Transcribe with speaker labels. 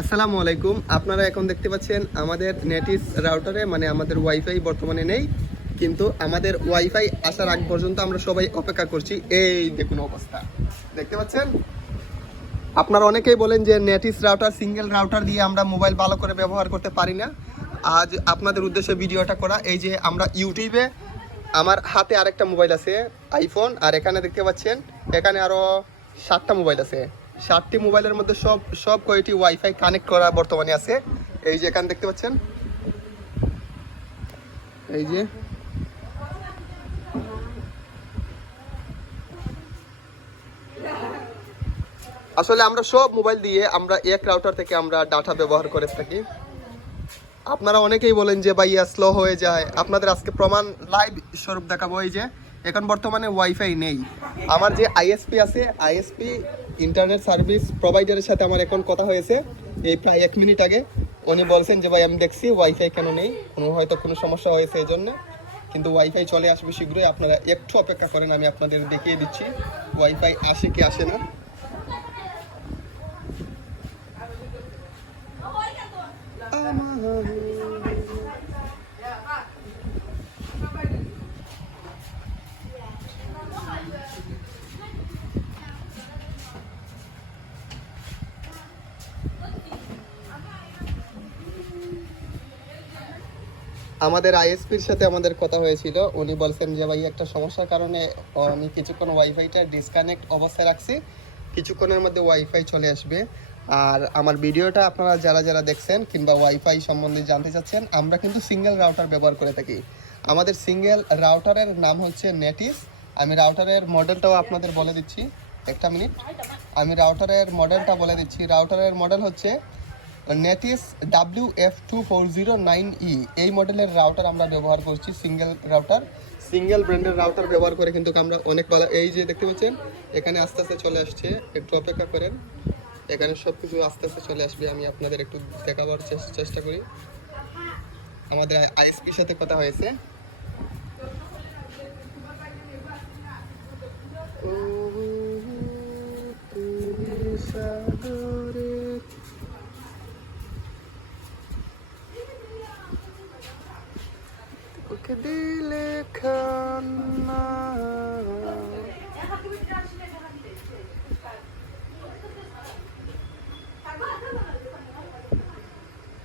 Speaker 1: আসসালামু আলাইকুম। আপনারা এখন দেখতে পাচ্ছেন আমাদের নেটিস রাউটারে মানে আমাদের ওয়াইফাই বর্তমানে নেই, কিন্তু আমাদের ওয়াইফাই আসার আগ পর্যন্ত আমরা সবাই অপেক্ষা করছি। এই দেখুন অবস্থা। দেখতে পাচ্ছেন? আপনারা অনেকেই বলেন যে নেটিস রাউটার, সিঙ্গেল রাউটার দিয়ে আমরা মোবাইল ভালো করে ব্যবহার করতে পারি না। আজ আপনাদের উদ্দেশ্যে ভিডিওটা করা, এই যে আমরা ইউটিউবে আমার হাতে আরেকটা মোবাইল আছে, আইফোন, আর এখানে দেখতে পাচ্ছেন, এখানে আরও সাতটা মোবাইল আছে। সাতটি মোবাইলের মধ্যে সব সব কয়টি ওয়াইফাই কানেক্ট করা বর্তমানে আছে? এই যে এখানে দেখতে পাচ্ছেন? এই যে। আসলে আমরা সব মোবাইল দিয়ে আমরা এক রাউটার থেকে আমরা ডাটা ব্যবহার করে থাকি। আপনারা অনেকেই বলেন যে ভাইয়া স্লো হয়ে যায়। আপনাদের আজকে প্রমাণ লাইভ স্বরূপ দেখাবো। এই যে এখন বর্তমানে ওয়াইফাই নেই। আমার যে আইএসপি আছে আইএসপি ইন্টারনেট সার্ভিস প্রোভাইডারের সাথে আমার এখন কথা হয়েছে। এই প্রায় এক মিনিট আগে উনি বলছেন যে, ভাই, আমি দেখছি ওয়াইফাই কেন নেই? কোনো হয়তো কোনো সমস্যা হয়েছে এই জন্য কিন্তু ওয়াইফাই চলে আসবে শীঘ্রই। আপনারা একটু অপেক্ষা করেন, আমি আপনাদের দেখিয়ে দিচ্ছি। ওয়াইফাই আসে কি আসে না? আমাদের আইএসপির সাথে আমাদের কথা হয়েছিল। উনি বলছেন যে, ভাই, একটা সমস্যার কারণে আমি কিছুক্ষণ ওয়াইফাইটা ডিসকানেক্ট অবস্থায় রাখছি। কিছুক্ষণের মধ্যে ওয়াইফাই চলে আসবে। আর আমার ভিডিওটা আপনারা যারা যারা দেখছেন কিংবা ওয়াইফাই সম্বন্ধে জানতে চাচ্ছেন, আমরা কিন্তু সিঙ্গেল রাউটার ব্যবহার করে থাকি। আমাদের সিঙ্গেল রাউটারের নাম হচ্ছে নেটিস আমি রাউটারের মডেলটাও আপনাদের বলে দিচ্ছি। একটা মিনিট। আমি রাউটারের মডেলটা বলে দিচ্ছি। রাউটারের মডেল হচ্ছে Netis W F two four zero nine E এই মডেলের রাউটার আমরা ব্যবহার করছি সিঙ্গেল রাউটার সিঙ্গেল ব্র্যান্ডের রাউটার ব্যবহার করে কিন্তু আমরা অনেক ভালো এই যে দেখতে পাচ্ছেন, এখানে আস্তে আস্তে চলে আসছে। একটু অপেক্ষা করেন। এখানে সব কিছু আস্তে আস্তে চলে আসবে। আমি আপনাদের একটু দেখাবার চেষ্টা করি। আমাদের আইএসপির সাথে কথা হয়েছে। দিলে খানা